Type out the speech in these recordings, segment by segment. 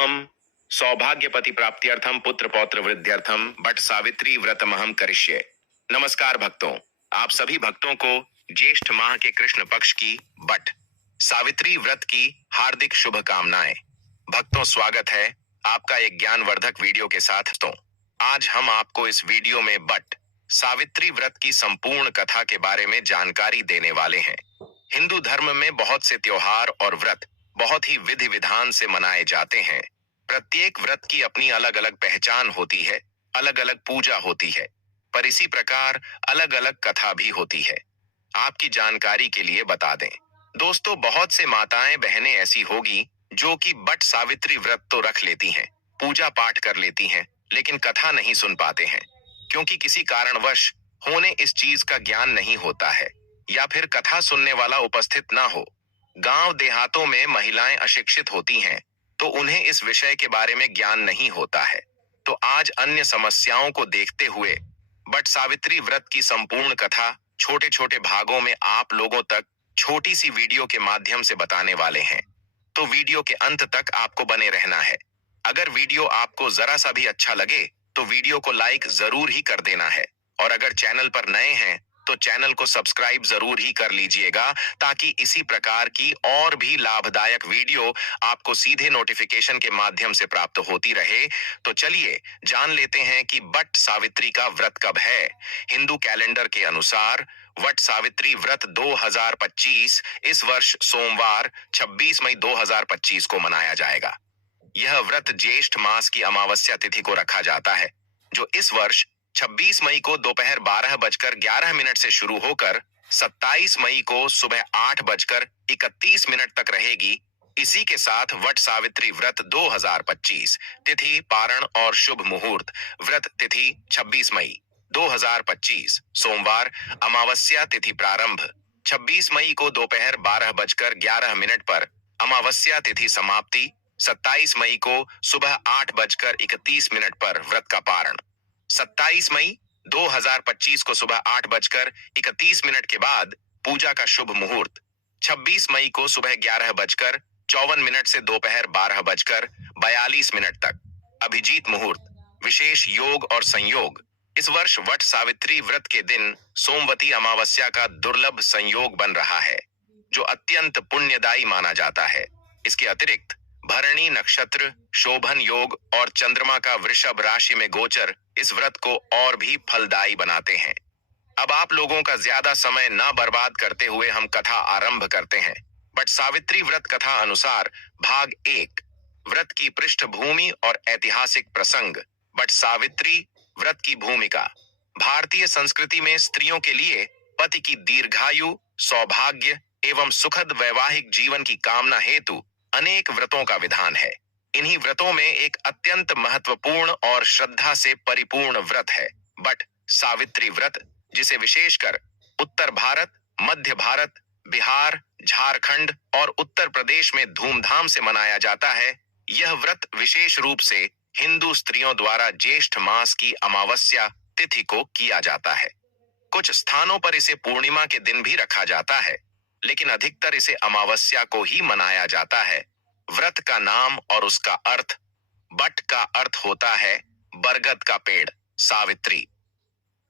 अहम सौभाग्यपति प्राप्त्यर्थम पुत्र पौत्र वृद्ध्यर्थम बट सावित्री व्रतमहम करिष्ये। नमस्कार भक्तों, आप सभी भक्तों को ज्येष्ठ माह के कृष्ण पक्ष की बट सावित्री व्रत की हार्दिक शुभकामनाएं। भक्तों, स्वागत है आपका एक ज्ञानवर्धक वीडियो के साथ। तो आज हम आपको इस वीडियो में बट सावित्री व्रत की संपूर्ण कथा के बारे में जानकारी देने वाले हैं। हिंदू धर्म में बहुत से त्योहार और व्रत बहुत ही विधि विधान से मनाए जाते हैं। प्रत्येक व्रत की अपनी अलग अलग पहचान होती है, अलग अलग पूजा होती है, पर इसी प्रकार अलग अलग कथा भी होती है। आपकी जानकारी के लिए बता दें दोस्तों, बहुत से माताएं बहनें ऐसी होगी जो कि बट सावित्री व्रत तो रख लेती हैं, पूजा पाठ कर लेती हैं, लेकिन कथा नहीं सुन पाते हैं, क्योंकि किसी कारणवश होने इस चीज का ज्ञान नहीं होता है, या फिर कथा सुनने वाला उपस्थित ना हो। गांव देहातों में महिलाएं अशिक्षित होती हैं, तो उन्हें इस विषय के बारे में ज्ञान नहीं होता है। तो आज अन्य समस्याओं को देखते हुए बट सावित्री व्रत की संपूर्ण कथा छोटे छोटे भागों में आप लोगों तक छोटी सी वीडियो के माध्यम से बताने वाले हैं। तो वीडियो के अंत तक आपको बने रहना है। अगर वीडियो आपको जरा सा भी अच्छा लगे तो वीडियो को लाइक जरूर ही कर देना है, और अगर चैनल पर नए हैं तो चैनल को सब्सक्राइब जरूर ही कर लीजिएगा, ताकि इसी प्रकार की और भी लाभदायक वीडियो आपको सीधे नोटिफिकेशन के माध्यम से प्राप्त होती रहे। तो चलिए जान लेते हैं कि बट सावित्री का व्रत कब है। हिंदू कैलेंडर के अनुसार वट सावित्री व्रत 2025 इस वर्ष सोमवार 26 मई 2025 को मनाया जाएगा। यह व्रत ज्येष्ठ मास की अमावस्या तिथि को रखा जाता है, जो इस वर्ष 26 मई को दोपहर 12:11 से शुरू होकर 27 मई को सुबह 8:31 तक रहेगी। इसी के साथ वट सावित्री व्रत 2025 तिथि पारण और शुभ मुहूर्त व्रत तिथि 26 मई 2025 सोमवार, अमावस्या तिथि प्रारंभ 26 मई को दोपहर 12:11 पर, अमावस्या तिथि समाप्ति 27 मई को सुबह 8:31 पर व्रत का पारण। 27 मई 2025 को सुबह 8:31 के बाद पूजा का शुभ मुहूर्त 26 मई को सुबह 11:54 से दोपहर 12:42 तक। अभिजीत मुहूर्त, विशेष योग और संयोग। इस वर्ष वट सावित्री व्रत के दिन सोमवती अमावस्या का दुर्लभ संयोग बन रहा है, जो अत्यंत पुण्यदायी माना जाता है। इसके अतिरिक्त भरणी नक्षत्र, शोभन योग और चंद्रमा का वृषभ राशि में गोचर इस व्रत को और भी फलदायी बनाते हैं। अब आप लोगों का ज्यादा समय न बर्बाद करते हुए हम कथा आरंभ करते हैं। बट सावित्री व्रत कथा अनुसार भाग 1, व्रत की पृष्ठभूमि और ऐतिहासिक प्रसंग। बट सावित्री व्रत की भूमिका। भारतीय संस्कृति में स्त्रियों के लिए पति की दीर्घायु, सौभाग्य एवं सुखद वैवाहिक जीवन की कामना हेतु अनेक व्रतों का विधान है। इन्हीं व्रतों में एक अत्यंत महत्वपूर्ण और श्रद्धा से परिपूर्ण व्रत है बट सावित्री व्रत, जिसे विशेषकर उत्तर भारत, मध्य भारत, बिहार, झारखंड और उत्तर प्रदेश में धूमधाम से मनाया जाता है। यह व्रत विशेष रूप से हिंदू स्त्रियों द्वारा ज्येष्ठ मास की अमावस्या तिथि को किया जाता है। कुछ स्थानों पर इसे पूर्णिमा के दिन भी रखा जाता है, लेकिन अधिकतर इसे अमावस्या को ही मनाया जाता है। व्रत का नाम और उसका अर्थ। बट का अर्थ होता है बरगद का पेड़। सावित्री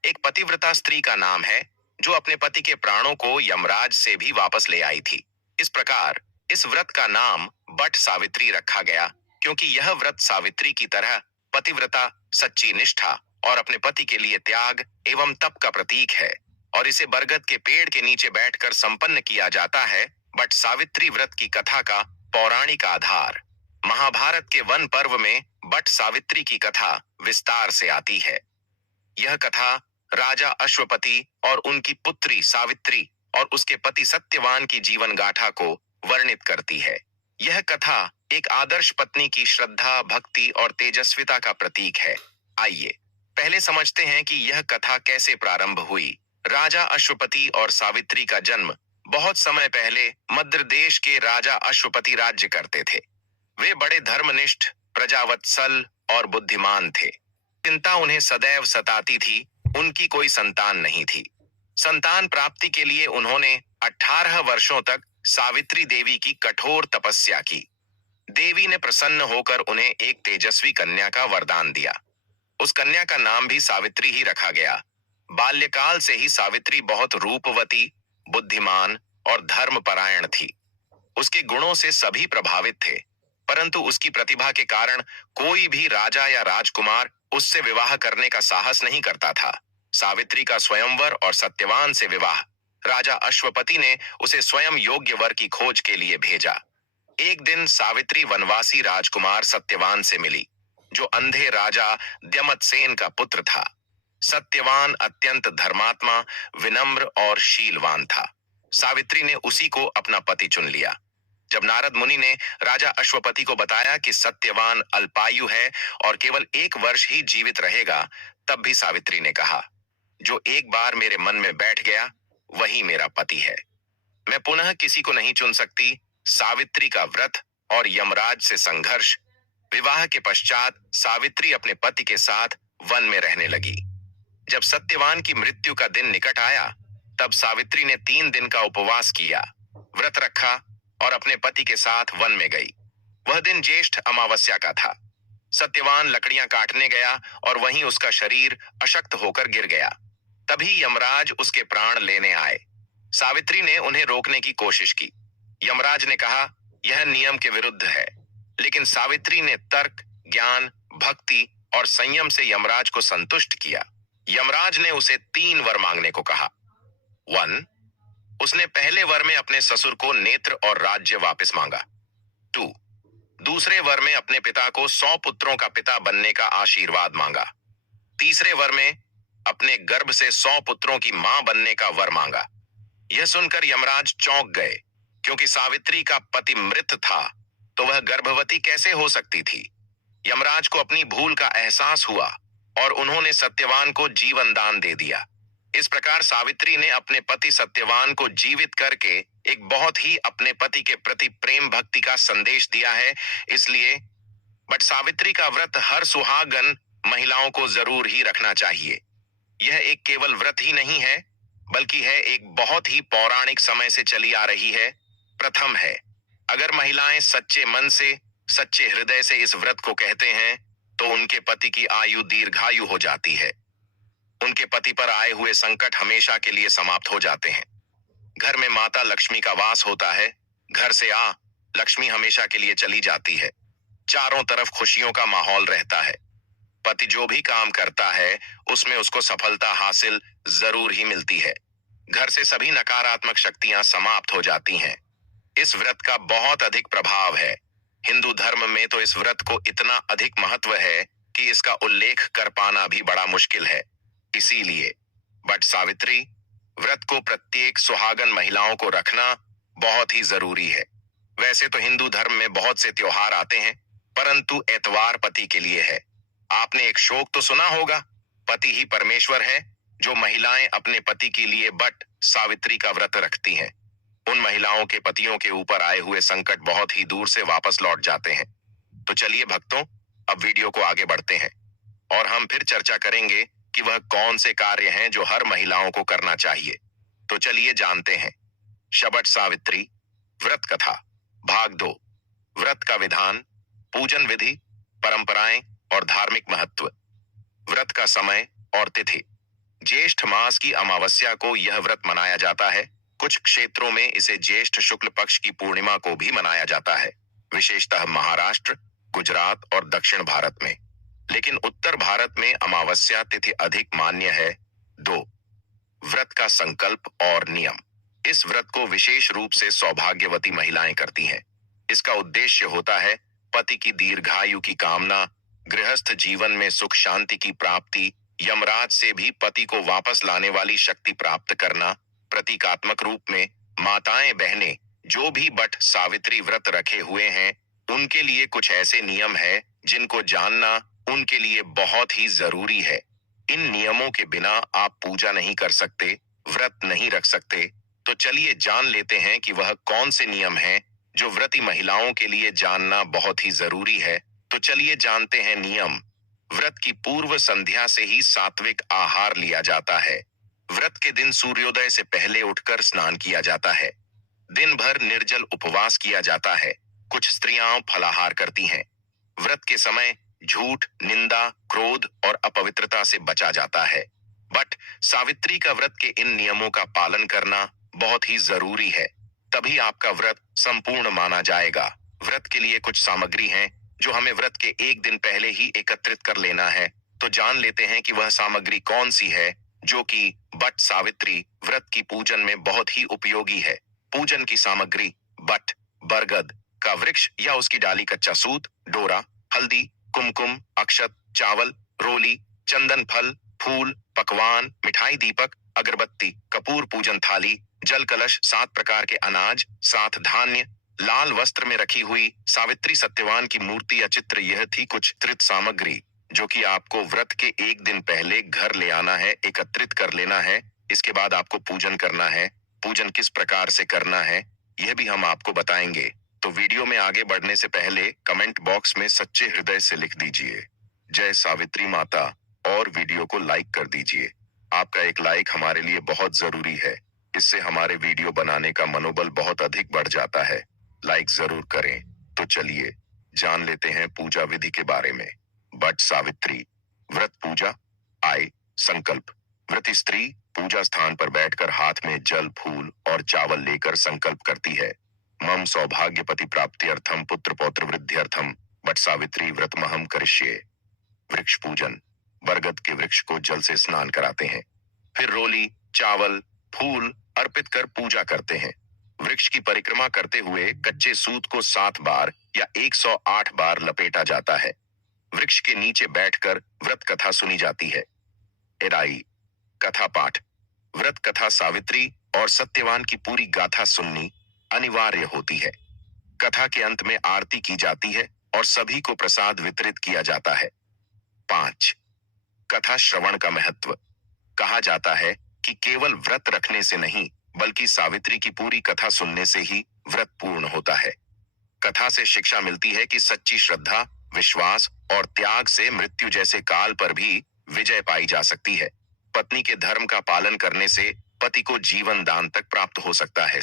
एक पतिव्रता स्त्री का नाम है, जो अपने पति के प्राणों को यमराज से भी वापस ले आई थी। इस प्रकार इस व्रत का नाम बट सावित्री रखा गया, क्योंकि यह व्रत सावित्री की तरह पतिव्रता, सच्ची निष्ठा और अपने पति के लिए त्याग एवं तप का प्रतीक है, और इसे बरगद के पेड़ के नीचे बैठकर संपन्न किया जाता है। बट सावित्री व्रत की कथा का पौराणिक आधार। महाभारत के वन पर्व में बट सावित्री की कथा विस्तार से आती है। यह कथा राजा अश्वपति और उनकी पुत्री सावित्री और उसके पति सत्यवान की जीवन गाथा को वर्णित करती है। यह कथा एक आदर्श पत्नी की श्रद्धा, भक्ति और तेजस्विता का प्रतीक है। आइए पहले समझते हैं कि यह कथा कैसे प्रारंभ हुई। राजा अश्वपति और सावित्री का जन्म बहुत समय पहले मद्र देश के राजा अश्वपति राज्य करते थे। वे बड़े धर्मनिष्ठ, प्रजावत्सल और बुद्धिमान थे। चिंता उन्हें सदैव सताती थी, उनकी कोई संतान नहीं थी। संतान प्राप्ति के लिए उन्होंने 18 वर्षों तक सावित्री देवी की कठोर तपस्या की। देवी ने प्रसन्न होकर उन्हें एक तेजस्वी कन्या का वरदान दिया। उस कन्या का नाम भी सावित्री ही रखा गया। बाल्यकाल से ही सावित्री बहुत रूपवती, बुद्धिमान और धर्मपरायण थी। उसके गुणों से सभी प्रभावित थे, परंतु उसकी प्रतिभा के कारण कोई भी राजा या राजकुमार उससे विवाह करने का साहस नहीं करता था। सावित्री का स्वयंवर और सत्यवान से विवाह, राजा अश्वपति ने उसे स्वयं योग्य वर की खोज के लिए भेजा। एक दिन सावित्री वनवासी राजकुमार सत्यवान से मिली, जो अंधे राजा द्यमतसेन का पुत्र था। सत्यवान अत्यंत धर्मात्मा, विनम्र और शीलवान था। सावित्री ने उसी को अपना पति चुन लिया। जब नारद मुनि ने राजा अश्वपति को बताया कि सत्यवान अल्पायु है और केवल 1 वर्ष ही जीवित रहेगा, तब भी सावित्री ने कहा, जो एक बार मेरे मन में बैठ गया वही मेरा पति है। मैं पुनः किसी को नहीं चुन सकती। सावित्री का व्रत और यमराज से संघर्ष। विवाह के पश्चात सावित्री अपने पति के साथ वन में रहने लगी। जब सत्यवान की मृत्यु का दिन निकट आया, तब सावित्री ने 3 दिन का उपवास किया, व्रत रखा और अपने पति के साथ वन में गई। वह दिन ज्येष्ठ अमावस्या का था। सत्यवान लकड़ियां काटने गया और वहीं उसका शरीर अशक्त होकर गिर गया। तभी यमराज उसके प्राण लेने आए। सावित्री ने उन्हें रोकने की कोशिश की। यमराज ने कहा, यह नियम के विरुद्ध है, लेकिन सावित्री ने तर्क, ज्ञान, भक्ति और संयम से यमराज को संतुष्ट किया। यमराज ने उसे 3 वर मांगने को कहा। 1. उसने पहले वर में अपने ससुर को नेत्र और राज्य वापस मांगा। 2. दूसरे वर में अपने पिता को 100 पुत्रों का पिता बनने का आशीर्वाद मांगा। तीसरे वर में अपने गर्भ से 100 पुत्रों की मां बनने का वर मांगा। यह सुनकर यमराज चौंक गए, क्योंकि सावित्री का पति मृत था, तो वह गर्भवती कैसे हो सकती थी। यमराज को अपनी भूल का एहसास हुआ और उन्होंने सत्यवान को जीवन दान दे दिया। इस प्रकार सावित्री ने अपने पति सत्यवान को जीवित करके एक बहुत ही अपने पति के प्रति प्रेम भक्ति का संदेश दिया है। इसलिए बट सावित्री का व्रत हर सुहागन महिलाओं को जरूर ही रखना चाहिए। यह एक केवल व्रत ही नहीं है, बल्कि है एक बहुत ही पौराणिक समय से चली आ रही है। प्रथम है, अगर महिलाएं सच्चे मन से, सच्चे हृदय से इस व्रत को कहते हैं, तो उनके पति की आयु दीर्घायु हो जाती है। उनके पति पर आए हुए संकट हमेशा के लिए समाप्त हो जाते हैं। घर में माता लक्ष्मी का वास होता है। घर से लक्ष्मी हमेशा के लिए चली जाती है। चारों तरफ खुशियों का माहौल रहता है। पति जो भी काम करता है, उसमें उसको सफलता हासिल जरूर ही मिलती है। घर से सभी नकारात्मक शक्तियां समाप्त हो जाती हैं। इस व्रत का बहुत अधिक प्रभाव है। हिंदू धर्म में तो इस व्रत को इतना अधिक महत्व है कि इसका उल्लेख कर पाना भी बड़ा मुश्किल है। इसीलिए बट सावित्री व्रत को प्रत्येक सुहागन महिलाओं को रखना बहुत ही जरूरी है। वैसे तो हिंदू धर्म में बहुत से त्योहार आते हैं, परंतु एतवार पति के लिए है। आपने एक श्लोक तो सुना होगा, पति ही परमेश्वर है। जो महिलाएं अपने पति के लिए बट सावित्री का व्रत रखती हैं, उन महिलाओं के पतियों के ऊपर आए हुए संकट बहुत ही दूर से वापस लौट जाते हैं। तो चलिए भक्तों, अब वीडियो को आगे बढ़ते हैं और हम फिर चर्चा करेंगे कि वह कौन से कार्य हैं जो हर महिलाओं को करना चाहिए। तो चलिए जानते हैं। शबट सावित्री व्रत कथा भाग 2। व्रत का विधान, पूजन विधि, परंपराएं और धार्मिक महत्व। व्रत का समय और तिथि। ज्येष्ठ मास की अमावस्या को यह व्रत मनाया जाता है। कुछ क्षेत्रों में इसे ज्येष्ठ शुक्ल पक्ष की पूर्णिमा को भी मनाया जाता है, विशेषतः महाराष्ट्र, गुजरात और दक्षिण भारत में। लेकिन उत्तर भारत में अमावस्या तिथि अधिक मान्य है। 2. व्रत का संकल्प और नियम। इस व्रत को विशेष रूप से सौभाग्यवती महिलाएं करती हैं। इसका उद्देश्य होता है पति की दीर्घायु की कामना, गृहस्थ जीवन में सुख शांति की प्राप्ति, यमराज से भी पति को वापस लाने वाली शक्ति प्राप्त करना। प्रतीकात्मक रूप में माताएं बहनें जो भी बट सावित्री व्रत रखे हुए हैं, उनके लिए कुछ ऐसे नियम है जिनको जानना उनके लिए बहुत ही जरूरी है। इन नियमों के बिना आप पूजा नहीं कर सकते, व्रत नहीं रख सकते। तो चलिए जान लेते हैं कि वह कौन से नियम हैं जो व्रती महिलाओं के लिए जानना बहुत ही जरूरी है। तो चलिए जानते हैं नियम। व्रत की पूर्व संध्या से ही सात्विक आहार लिया जाता है। व्रत के दिन सूर्योदय से पहले उठकर स्नान किया जाता है। दिन भर निर्जल उपवास किया जाता है। कुछ स्त्रियां फलाहार करती हैं। व्रत के समय झूठ, निंदा, क्रोध और अपवित्रता से बचा जाता है। बट सावित्री का व्रत के इन नियमों का पालन करना बहुत ही जरूरी है, तभी आपका व्रत संपूर्ण माना जाएगा। व्रत के लिए कुछ सामग्री हैं जो हमें व्रत के एक दिन पहले ही एकत्रित कर लेना है। तो जान लेते हैं कि वह सामग्री कौन सी है जो कि बट सावित्री व्रत की पूजन में बहुत ही उपयोगी है। पूजन की सामग्री: बट, बरगद का वृक्ष या उसकी डाली, कच्चा सूत, डोरा, हल्दी, कुमकुम, अक्षत, चावल, रोली, चंदन फल, फूल, पकवान, मिठाई, दीपक, अगरबत्ती, कपूर, पूजन थाली, जल कलश, 7 प्रकार के अनाज, 7 धान्य, लाल वस्त्र में रखी हुई सावित्री सत्यवान की मूर्ति या चित्र। यह थी कुछ त्रित सामग्री जो कि आपको व्रत के एक दिन पहले घर ले आना है, एकत्रित कर लेना है। इसके बाद आपको पूजन करना है। पूजन किस प्रकार से करना है यह भी हम आपको बताएंगे। तो वीडियो में आगे बढ़ने से पहले कमेंट बॉक्स में सच्चे हृदय से लिख दीजिए जय सावित्री माता और वीडियो को लाइक कर दीजिए। आपका एक लाइक हमारे लिए बहुत जरूरी है, इससे हमारे वीडियो बनाने का मनोबल बहुत अधिक बढ़ जाता है। लाइक जरूर करें। तो चलिए जान लेते हैं पूजा विधि के बारे में। बट सावित्री व्रत पूजा। आय संकल्प: व्रत स्त्री पूजा स्थान पर बैठकर हाथ में जल, फूल और चावल लेकर संकल्प करती है। मम सौभाग्यपति प्राप्त्यर्थम पुत्र पौत्र वृद्ध्यर्थम बट सावित्री व्रतमहम करिष्ये। वृक्ष पूजन: बरगद के वृक्ष को जल से स्नान कराते हैं, फिर रोली, चावल, फूल अर्पित कर पूजा करते हैं। वृक्ष की परिक्रमा करते हुए कच्चे सूत को 7 बार या 108 बार लपेटा जाता है। वृक्ष के नीचे बैठकर व्रत कथा सुनी जाती है। एराई कथा पाठ: व्रत कथा सावित्री और सत्यवान की पूरी गाथा सुननी अनिवार्य होती है। कथा के अंत में आरती की जाती है और सभी को प्रसाद वितरित किया जाता है। 5. कथा श्रवण का महत्व: कहा जाता है कि केवल व्रत रखने से नहीं बल्कि सावित्री की पूरी कथा सुनने से ही व्रत पूर्ण होता है। कथा से शिक्षा मिलती है कि सच्ची श्रद्धा, विश्वास और त्याग से मृत्यु जैसे काल पर भी विजय पाई जा सकती है। पत्नी के धर्म का पालन करने से पति को जीवन दान तक प्राप्त हो सकता है।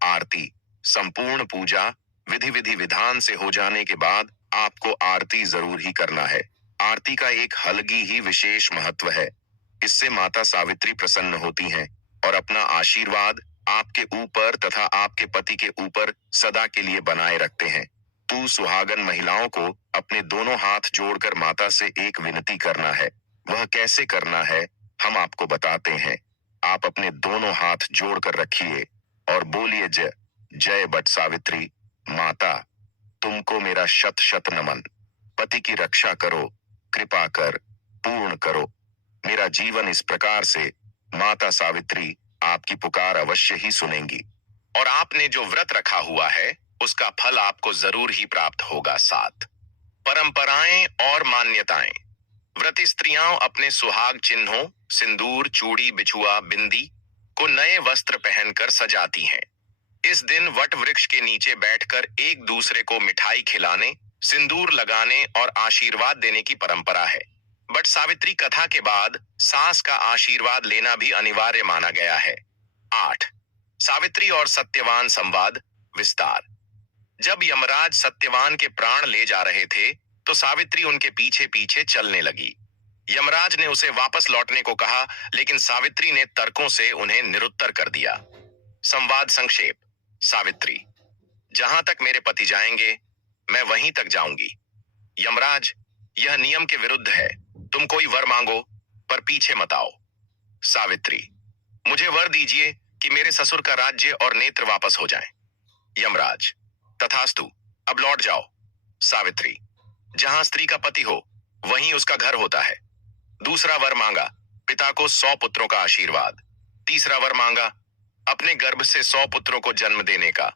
आरती: संपूर्ण पूजा विधि विधान से हो जाने के बाद आपको आरती जरूर ही करना है। आरती का एक अलगी ही विशेष महत्व है। इससे माता सावित्री प्रसन्न होती हैं और अपना आशीर्वाद आपके ऊपर तथा आपके पति के ऊपर सदा के लिए बनाए रखते हैं। तू सुहागन महिलाओं को अपने दोनों हाथ जोड़कर माता से एक विनती करना है। वह कैसे करना है हम आपको बताते हैं। आप अपने दोनों हाथ जोड़कर रखिए और बोलिए जय जय बट सावित्री माता, तुमको मेरा शत शत नमन। पति की रक्षा करो, कृपा कर पूर्ण करो मेरा जीवन। इस प्रकार से माता सावित्री आपकी पुकार अवश्य ही सुनेंगी और आपने जो व्रत रखा हुआ है उसका फल आपको जरूर ही प्राप्त होगा। 7. परंपराएं और मान्यताएं: व्रती स्त्रियां अपने सुहाग चिन्हों, सिंदूर, चूड़ी, बिछुआ, बिंदी को नए वस्त्र पहनकर सजाती हैं। इस दिन वट वृक्ष के नीचे बैठकर एक दूसरे को मिठाई खिलाने, सिंदूर लगाने और आशीर्वाद देने की परंपरा है। बट सावित्री कथा के बाद सास का आशीर्वाद लेना भी अनिवार्य माना गया है। 8. सावित्री और सत्यवान संवाद विस्तार: जब यमराज सत्यवान के प्राण ले जा रहे थे तो सावित्री उनके पीछे पीछे चलने लगी। यमराज ने उसे वापस लौटने को कहा, लेकिन सावित्री ने तर्कों से उन्हें निरुत्तर कर दिया। संवाद संक्षेप: सावित्री: जहां तक मेरे पति जाएंगे मैं वहीं तक जाऊंगी। यमराज: यह नियम के विरुद्ध है। तुम कोई वर मांगो पर पीछे मत आओ। सावित्री: मुझे वर दीजिए कि मेरे ससुर का राज्य और नेत्र वापस हो जाएं। यमराज: तथास्तु, अब लौट जाओ। सावित्री: जहां स्त्री का पति हो वहीं उसका घर होता है। दूसरा वर मांगा, पिता को 100 पुत्रों का आशीर्वाद। तीसरा वर मांगा, अपने गर्भ से 100 पुत्रों को जन्म देने का।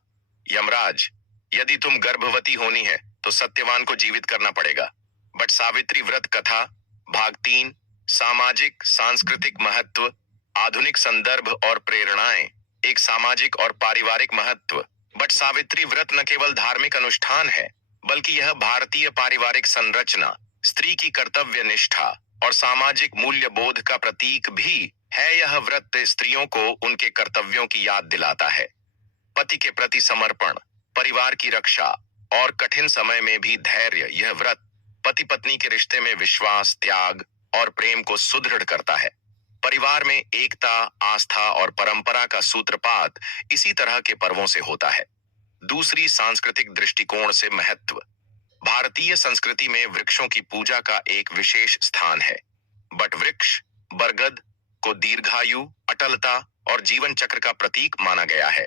यमराज: यदि तुम गर्भवती होनी है तो सत्यवान को जीवित करना पड़ेगा। बट सावित्री व्रत कथा भाग 3: सामाजिक सांस्कृतिक महत्व, आधुनिक संदर्भ और प्रेरणाएं। एक सामाजिक और पारिवारिक महत्व: बट सावित्री व्रत न केवल धार्मिक अनुष्ठान है बल्कि यह भारतीय पारिवारिक संरचना, स्त्री की कर्तव्य निष्ठा और सामाजिक मूल्य बोध का प्रतीक भी है। यह व्रत स्त्रियों को उनके कर्तव्यों की याद दिलाता है। पति के प्रति समर्पण: परिवार की रक्षा और कठिन समय में भी धैर्य। यह व्रत पति पत्नी के रिश्ते में विश्वास, त्याग और प्रेम को सुदृढ़ करता है। परिवार में एकता, आस्था और परंपरा का सूत्रपात इसी तरह के पर्वों से होता है। दूसरी, सांस्कृतिक दृष्टिकोण से महत्व। भारतीय संस्कृति में वृक्षों की पूजा का एक विशेष स्थान है। बट वृक्ष, बरगद, को दीर्घायु, अटलता और जीवन चक्र का प्रतीक माना गया है।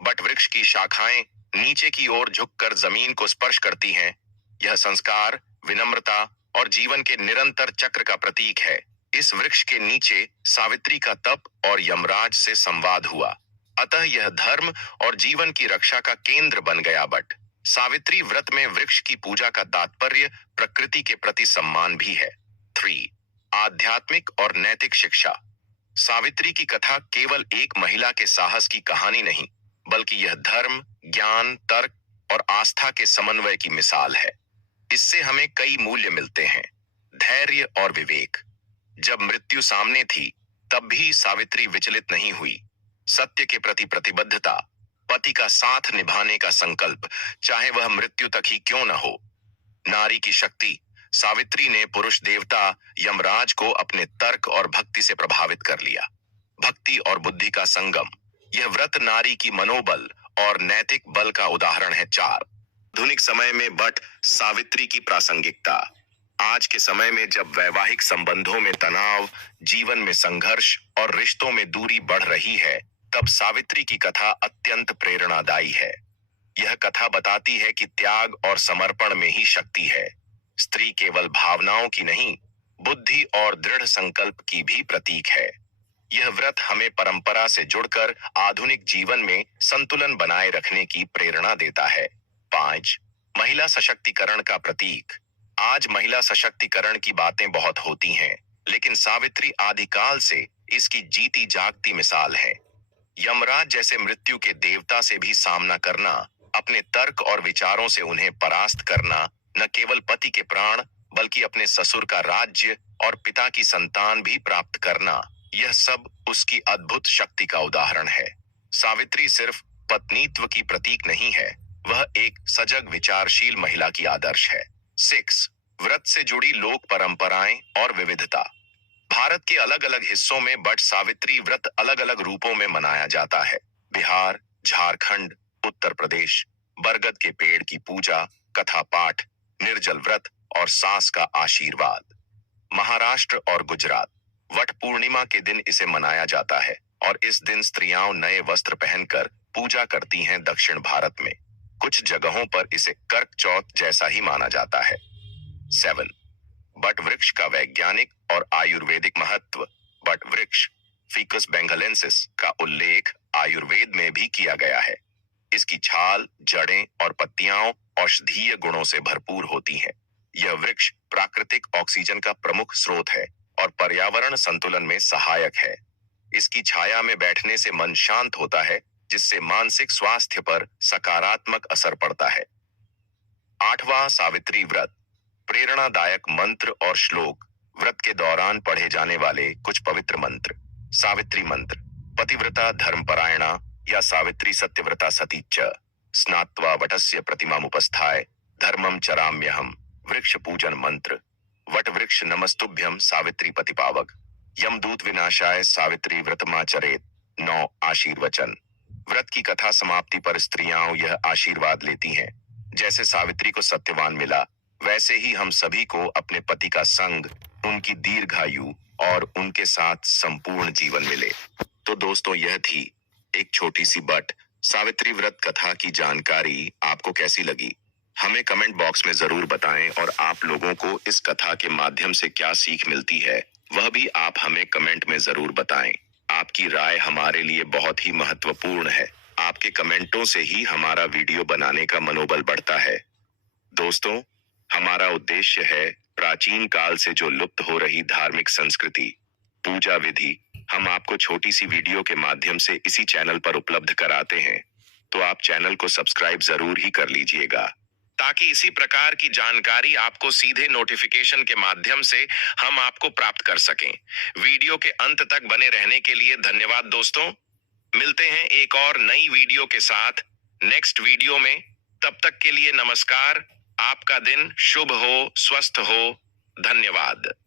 बट वृक्ष की शाखाएं नीचे की ओर झुककर जमीन को स्पर्श करती हैं। यह संस्कार, विनम्रता और जीवन के निरंतर चक्र का प्रतीक है। इस वृक्ष के नीचे सावित्री का तप और यमराज से संवाद हुआ, अतः यह धर्म और जीवन की रक्षा का केंद्र बन गया। बट सावित्री व्रत में वृक्ष की पूजा का तात्पर्य प्रकृति के प्रति सम्मान भी है। 3. आध्यात्मिक और नैतिक शिक्षा। सावित्री की कथा केवल एक महिला के साहस की कहानी नहीं, बल्कि यह धर्म, ज्ञान, तर्क और आस्था के समन्वय की मिसाल है। इससे हमें कई मूल्य मिलते हैं। धैर्य और विवेक। जब मृत्यु सामने थी, तब भी सावित्री विचलित नहीं हुई। सत्य के प्रति प्रतिबद्धता, पति का साथ निभाने का संकल्प, चाहे वह मृत्यु तक ही क्यों न हो। नारी की शक्ति। सावित्री ने पुरुष देवता यमराज को अपने तर्क और भक्ति से प्रभावित कर लिया। भक्ति और बुद्धि का संगम। यह व्रत नारी की मनोबल और नैतिक बल का उदाहरण है। 4. आधुनिक समय में बट सावित्री की प्रासंगिकता। आज के समय में जब वैवाहिक संबंधों में तनाव, जीवन में संघर्ष और रिश्तों में दूरी बढ़ रही है, तब सावित्री की कथा अत्यंत प्रेरणादायी है। यह कथा बताती है कि त्याग और समर्पण में ही शक्ति है। स्त्री केवल भावनाओं की नहीं, बुद्धि और दृढ़ संकल्प की भी प्रतीक है। यह व्रत हमें परंपरा से जुड़कर आधुनिक जीवन में संतुलन बनाए रखने की प्रेरणा देता है। 5. महिला सशक्तिकरण का प्रतीक। आज महिला सशक्तिकरण की बातें बहुत होती हैं, लेकिन सावित्री आदिकाल से इसकी जीती जागती मिसाल है। यमराज जैसे मृत्यु के देवता से भी सामना करना, अपने तर्क और विचारों से उन्हें परास्त करना, न केवल पति के प्राण बल्कि अपने ससुर का राज्य और पिता की संतान भी प्राप्त करना, यह सब उसकी अद्भुत शक्ति का उदाहरण है। सावित्री सिर्फ पत्नीत्व की प्रतीक नहीं है, वह एक सजग, विचारशील महिला की आदर्श है। 6. व्रत से जुड़ी लोक परंपराएं और विविधता। भारत के अलग अलग हिस्सों में बट सावित्री व्रत अलग अलग रूपों में मनाया जाता है। बिहार, झारखंड, उत्तर प्रदेश, बरगद के पेड़ की पूजा, कथा पाठ, निर्जल व्रत और सास का आशीर्वाद। महाराष्ट्र और गुजरात, वट पूर्णिमा के दिन इसे मनाया जाता है और इस दिन स्त्रियां नए वस्त्र पहनकर पूजा करती हैं। दक्षिण भारत में कुछ जगहों पर इसे कर्क चौथ जैसा ही माना जाता है। 7. बट वृक्ष का वैज्ञानिक और आयुर्वेदिक महत्व। बट वृक्ष फिकस बेंगलेंसिस का उल्लेख आयुर्वेद में भी किया गया है। इसकी छाल, जड़ें और पत्तियां औषधीय गुणों से भरपूर होती हैं। यह वृक्ष प्राकृतिक ऑक्सीजन का प्रमुख स्रोत है और पर्यावरण संतुलन में सहायक है। इसकी छाया में बैठने से मन शांत होता है, जिससे मानसिक स्वास्थ्य पर सकारात्मक असर पड़ता है। 8वां सावित्री व्रत। प्रेरणादायक मंत्र और श्लोक। व्रत के दौरान पढ़े जाने वाले कुछ पवित्र मंत्र। सावित्री मंत्र। पतिव्रता धर्मपरायणा या सावित्री सत्यव्रता सती च स्नात्वा वटस्य प्रतिमामुपस्थाय धर्मम चराम्यहम्। वृक्ष पूजन मंत्र। वट वृक्ष नमस्तुभ्यम सावित्री पतिपावक। यमदूत विनाशाय सावित्री व्रतमाचरेत। 9 आशीर्वचन। व्रत की कथा समाप्ति पर स्त्रियां यह आशीर्वाद लेती हैं, जैसे सावित्री को सत्यवान मिला, वैसे ही हम सभी को अपने पति का संग, उनकी दीर्घायु और उनके साथ संपूर्ण जीवन मिले। तो दोस्तों, यह थी एक छोटी सी बट सावित्री व्रत कथा की जानकारी। आपको कैसी लगी, हमें कमेंट बॉक्स में जरूर बताएं और आप लोगों को इस कथा के माध्यम से क्या सीख मिलती है, वह भी आप हमें कमेंट में जरूर बताएं। आपकी राय हमारे लिए बहुत ही महत्वपूर्ण है। आपके कमेंटों से ही हमारा वीडियो बनाने का मनोबल बढ़ता है। दोस्तों, हमारा उद्देश्य है प्राचीन काल से जो लुप्त हो रही धार्मिक संस्कृति, पूजा विधि हम आपको छोटी सी वीडियो के माध्यम से इसी चैनल पर उपलब्ध कराते हैं। तो आप चैनल को सब्सक्राइब जरूर ही कर लीजिएगा, ताकि इसी प्रकार की जानकारी आपको सीधे नोटिफिकेशन के माध्यम से हम आपको प्राप्त कर सकें। वीडियो के अंत तक बने रहने के लिए धन्यवाद दोस्तों। मिलते हैं एक और नई वीडियो के साथ नेक्स्ट वीडियो में। तब तक के लिए नमस्कार। आपका दिन शुभ हो, स्वस्थ हो। धन्यवाद।